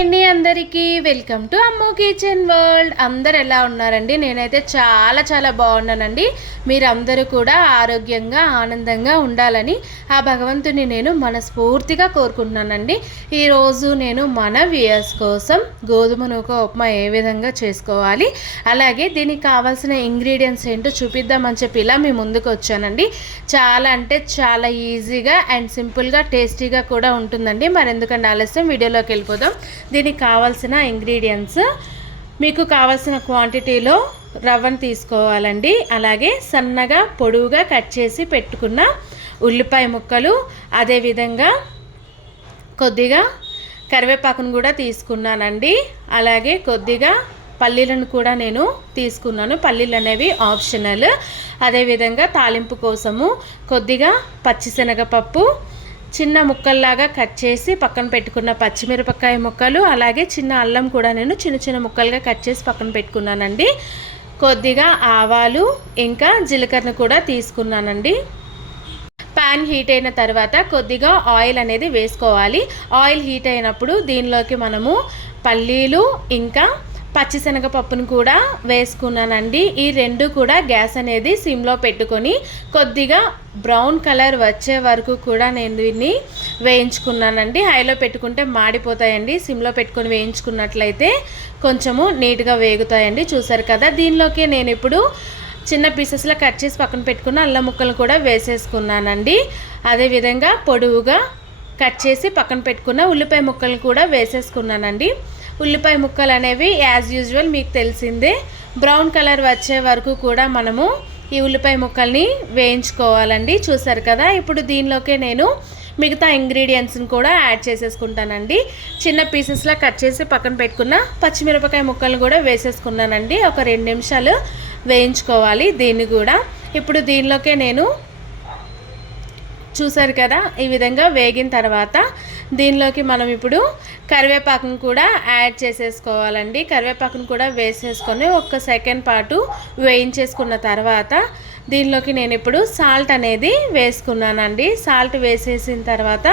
అండి అందరికీ welcome to అమ్మో కిచెన్ వరల్డ్. అందరు ఎలా ఉన్నారండి? నేనైతే చాలా చాలా బాగున్నానండి. మీరందరూ కూడా ఆరోగ్యంగా ఆనందంగా ఉండాలని ఆ భగవంతుని నేను మనస్ఫూర్తిగా కోరుకుంటున్నానండి. ఈరోజు నేను మన వియర్స్ కోసం గోధుమ నూక ఉప్మా ఏ విధంగా చేసుకోవాలి అలాగే దీనికి కావాల్సిన ఇంగ్రీడియంట్స్ ఏంటో చూపిద్దామని చెప్పి ఇలా మీ ముందుకు వచ్చానండి. చాలా అంటే చాలా ఈజీగా అండ్ సింపుల్గా టేస్టీగా కూడా ఉంటుందండి. మరెందుకంటే ఆలస్యం? వీడియోలోకి వెళ్ళిపోదాం. దీనికి కావాల్సిన ఇంగ్రీడియంట్స్ మీకు కావాల్సిన క్వాంటిటీలో రవ్వను తీసుకోవాలండి. అలాగే సన్నగా పొడవుగా కట్ చేసి పెట్టుకున్న ఉల్లిపాయ ముక్కలు అదేవిధంగా కొద్దిగా కరివేపాకును కూడా తీసుకున్నానండి. అలాగే కొద్దిగా పల్లీలను కూడా నేను తీసుకున్నాను. పల్లీలు అనేవి ఆప్షనల్ అదేవిధంగా తాలింపు కోసము కొద్దిగా పచ్చిశనగపప్పు చిన్న ముక్కల్లాగా కట్ చేసి పక్కన పెట్టుకున్న పచ్చిమిరపకాయ ముక్కలు అలాగే చిన్న అల్లం కూడా నేను చిన్న చిన్న ముక్కలుగా కట్ చేసి పక్కన పెట్టుకున్నానండి. కొద్దిగా ఆవాలు ఇంకా జీలకర్ర కూడా తీసుకున్నానండి. ప్యాన్ హీట్ అయిన తర్వాత కొద్దిగా ఆయిల్ అనేది వేసుకోవాలి. ఆయిల్ హీట్ అయినప్పుడు దీనిలోకి మనము పల్లీలు ఇంకా పచ్చిశనగపప్పును కూడా వేసుకున్నానండి. ఈ రెండు కూడా గ్యాస్ అనేది సిమ్లో పెట్టుకొని కొద్దిగా బ్రౌన్ కలర్ వచ్చే వరకు కూడా నేను దీన్ని వేయించుకున్నానండి. హైలో పెట్టుకుంటే మాడిపోతాయండి. సిమ్లో పెట్టుకొని వేయించుకున్నట్లయితే కొంచెము నీట్గా వేగుతాయండి. చూసారు కదా దీనిలోకి నేను ఇప్పుడు చిన్న పీసెస్లో కట్ చేసి పక్కన పెట్టుకున్న అల్లం ముక్కలు కూడా వేసేసుకున్నానండి. అదేవిధంగా పొడవుగా కట్ చేసి పక్కన పెట్టుకున్న ఉల్లిపాయ ముక్కలు కూడా వేసేసుకున్నానండి. ఉల్లిపాయ ముక్కలు అనేవి యాజ్ యూజువల్ మీకు తెలిసిందే. బ్రౌన్ కలర్ వచ్చే వరకు కూడా మనము ఈ ఉల్లిపాయ ముక్కల్ని వేయించుకోవాలండి. చూసారు కదా? ఇప్పుడు దీనిలోకే నేను మిగతా ఇంగ్రీడియంట్స్ని కూడా యాడ్ చేసేసుకుంటానండి. చిన్న పీసెస్లా కట్ చేసి పక్కన పెట్టుకున్న పచ్చిమిరపకాయ ముక్కలు కూడా వేసేసుకున్నానండి. ఒక రెండు నిమిషాలు వేయించుకోవాలి దీన్ని కూడా. ఇప్పుడు దీనిలోకే నేను చూసారు కదా? ఈ విధంగా వేగిన తర్వాత దీనిలోకి మనం ఇప్పుడు కరివేపాకును కూడా యాడ్ చేసేసుకోవాలండి. కరివేపాకును కూడా వేసేసుకొని ఒక సెకండ్ పాటు వేయించేసుకున్న తర్వాత దీనిలోకి నేను ఇప్పుడు సాల్ట్ అనేది వేసుకున్నానండి. సాల్ట్ వేసేసిన తర్వాత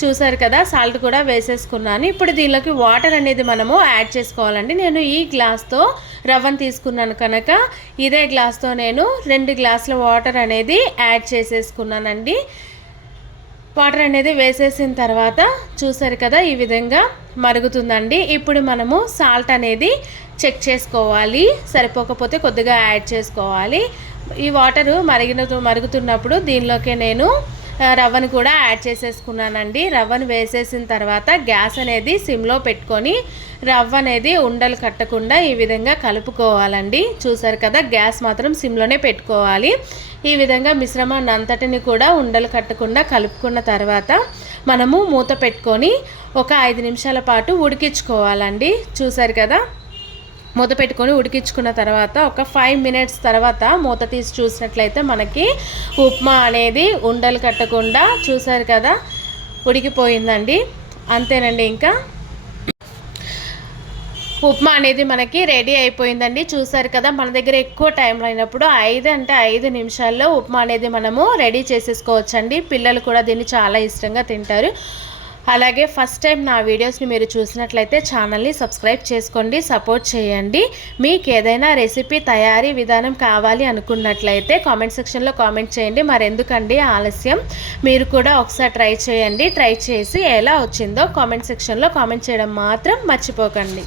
చూసారు కదా సాల్ట్ కూడా వేసేసుకున్నాను. ఇప్పుడు దీనిలోకి వాటర్ అనేది మనము యాడ్ చేసుకోవాలండి. నేను ఈ గ్లాస్తో రవ్వను తీసుకున్నాను కనుక ఇదే గ్లాస్తో నేను రెండు గ్లాసుల వాటర్ అనేది యాడ్ చేసేసుకున్నానండి. వాటర్ అనేది వేసేసిన తర్వాత చూసారు కదా ఈ విధంగా మరుగుతుందండి. ఇప్పుడు మనము సాల్ట్ అనేది చెక్ చేసుకోవాలి. సరిపోకపోతే కొద్దిగా యాడ్ చేసుకోవాలి. ఈ వాటరు మరిగిన మరుగుతున్నప్పుడు దీనిలోకి నేను రవ్వను కూడా యాడ్ చేసేసుకున్నానండి. రవ్వను వేసేసిన తర్వాత గ్యాస్ అనేది సిమ్లో పెట్టుకొని రవ్వ అనేది ఉండలు కట్టకుండా ఈ విధంగా కలుపుకోవాలండి. చూసారు కదా గ్యాస్ మాత్రం సిమ్లోనే పెట్టుకోవాలి. ఈ విధంగా మిశ్రమాన్ని అంతటిని కూడా ఉండలు కట్టకుండా కలుపుకున్న తర్వాత మనము మూత పెట్టుకొని ఒక ఐదు నిమిషాల పాటు ఉడికించుకోవాలండి. చూసారు కదా మూత పెట్టుకొని ఉడికించుకున్న తర్వాత ఒక ఫైవ్ మినిట్స్ తర్వాత మూత తీసి చూసినట్లయితే మనకి ఉప్మా అనేది ఉండలు కట్టకుండా చూసారు కదా ఉడికిపోయిందండి. అంతేనండి ఇంకా. ఉప్మా అనేది మనకి రెడీ అయిపోయిందండి. చూసారు కదా మన దగ్గర ఎక్కువ టైం అయినప్పుడు ఐదు అంటే ఐదు నిమిషాల్లో ఉప్మా అనేది మనము రెడీ చేసేసుకోవచ్చండి. పిల్లలు కూడా దీన్ని చాలా ఇష్టంగా తింటారు. అలాగే ఫస్ట్ టైం నా వీడియోస్ని మీరు చూసినట్లయితే ఛానల్ని సబ్స్క్రైబ్ చేసుకోండి సపోర్ట్ చేయండి. మీకు ఏదైనా రెసిపీ తయారీ విధానం కావాలి అనుకున్నట్లయితే కామెంట్ సెక్షన్లో కామెంట్ చేయండి. మరి ఎందుకండి ఆలస్యం? మీరు కూడా ఒకసారి ట్రై చేయండి. ట్రై చేసి ఎలా వచ్చిందో కామెంట్ సెక్షన్లో కామెంట్ చేయడం మాత్రం మర్చిపోకండి.